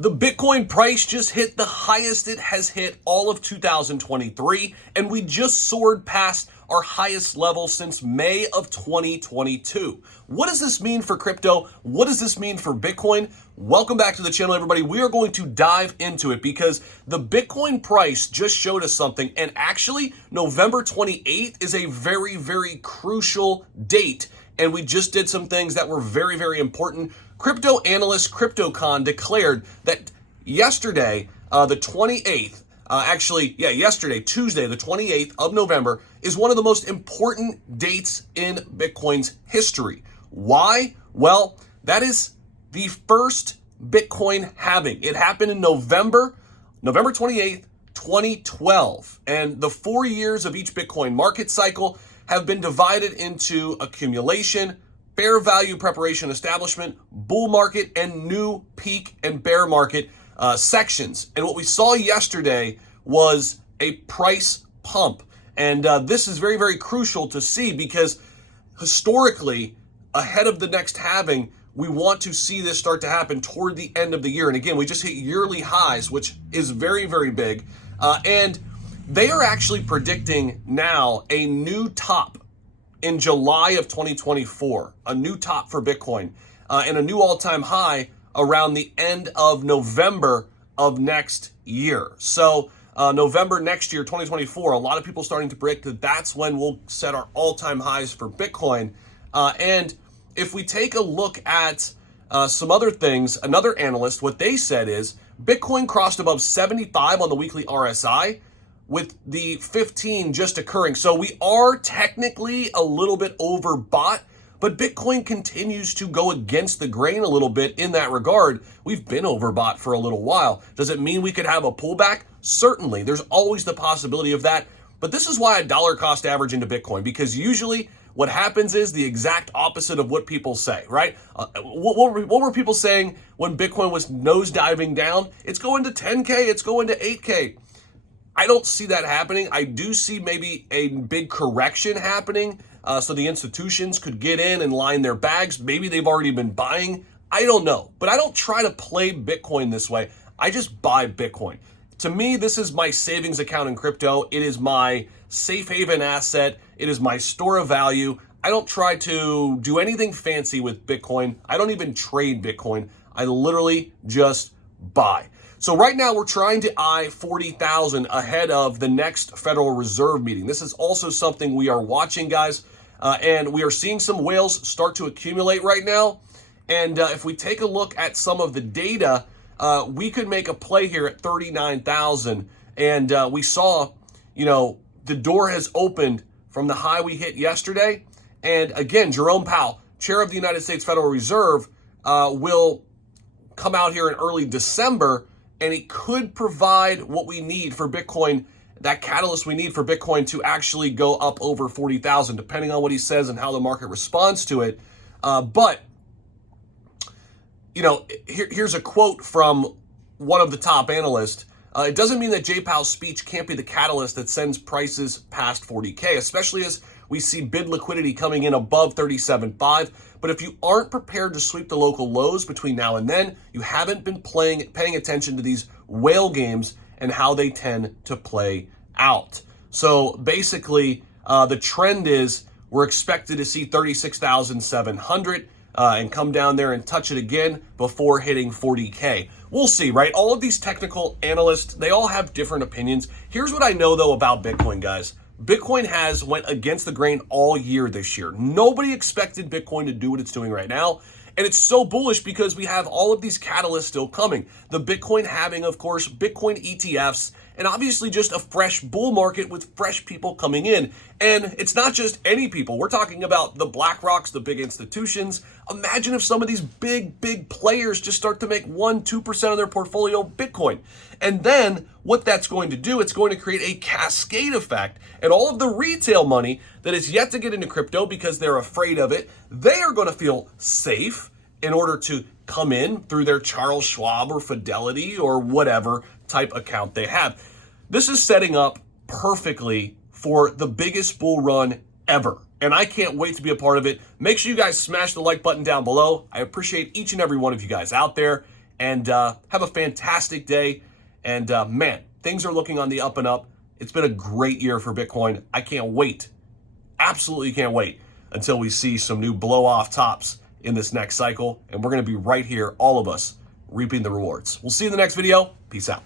The Bitcoin price just hit the highest it has hit all of 2023, and we just soared past our highest level since May of 2022. What does this mean for crypto? What does this mean for Bitcoin? Welcome back to the channel, everybody. We are going to dive into it because the Bitcoin price just showed us something, and actually November 28th is a very, very crucial date, and we just did some things that were very, very important. Crypto analyst CryptoCon declared that yesterday, the 28th, yesterday, Tuesday, the 28th of November, is one of the most important dates in Bitcoin's history. Why? Well, that is the first Bitcoin halving. It happened in November 28th, 2012. And the 4 years of each Bitcoin market cycle have been divided into accumulation, fair value preparation establishment, bull market, and new peak and bear market sections. And what we saw yesterday was a price pump. And this is very, very crucial to see because historically, ahead of the next halving, we want to see this start to happen toward the end of the year. And again, we just hit yearly highs, which is very, very big. And they are actually predicting now a new top in July of 2024, a new top for Bitcoin, and a new all-time high around the end of November of next year. So November next year, 2024, a lot of people starting to predict that that's when we'll set our all-time highs for Bitcoin. And if we take a look at some other things, another analyst, what they said is Bitcoin crossed above 75 on the weekly RSI, with the 15 just occurring. So we are technically a little bit overbought, but Bitcoin continues to go against the grain a little bit in that regard. We've been overbought for a little while. Does it mean we could have a pullback? Certainly. There's always the possibility of that. But this is why I dollar cost average into Bitcoin, because usually what happens is the exact opposite of what people say, right? What were people saying when Bitcoin was nosediving down? It's going to 10K, it's going to 8K. I don't see that happening. I do see maybe a big correction happening so the institutions could get in and line their bags. Maybe they've already been buying. I don't know. But I don't try to play Bitcoin this way. I just buy Bitcoin. To me, this is my savings account in crypto. It is my safe haven asset. It is my store of value. I don't try to do anything fancy with Bitcoin. I don't even trade Bitcoin. I literally just buy. So right now we're trying to eye 40,000 ahead of the next Federal Reserve meeting. This is also something we are watching, guys, and we are seeing some whales start to accumulate right now. And if we take a look at some of the data, we could make a play here at 39,000. And we saw, the door has opened from the high we hit yesterday. And again, Jerome Powell, chair of the United States Federal Reserve, will come out here in early December, and it could provide what we need for Bitcoin, that catalyst we need for Bitcoin to actually go up over 40,000, depending on what he says and how the market responds to it. But here's a quote from one of the top analysts. It doesn't mean that Jay Powell's speech can't be the catalyst that sends prices past 40K, especially as we see bid liquidity coming in above 37.5. But if you aren't prepared to sweep the local lows between now and then, you haven't been paying attention to these whale games and how they tend to play out. So basically, the trend is we're expected to see 36,700 and come down there and touch it again before hitting 40K. We'll see, right? All of these technical analysts, they all have different opinions. Here's what I know, though, about Bitcoin, guys. Bitcoin has went against the grain all year this year. Nobody expected Bitcoin to do what it's doing right now. And it's so bullish because we have all of these catalysts still coming. The Bitcoin halving, of course, Bitcoin ETFs, and obviously just a fresh bull market with fresh people coming in. And it's not just any people. We're talking about the BlackRocks, the big institutions. Imagine if some of these big players just start to make 1-2% of their portfolio Bitcoin. And then what that's going to do, it's going to create a cascade effect. And all of the retail money that is yet to get into crypto because they're afraid of it, they are going to feel safe in order to come in through their Charles Schwab or Fidelity or whatever type account they have. This is setting up perfectly for the biggest bull run ever. And I can't wait to be a part of it. Make sure you guys smash the like button down below. I appreciate each and every one of you guys out there. and have a fantastic day. And man, things are looking on the up and up. It's been a great year for Bitcoin. I can't wait. Absolutely can't wait until we see some new blow off tops in this next cycle. And we're going to be right here, all of us, reaping the rewards. We'll see you in the next video. Peace out.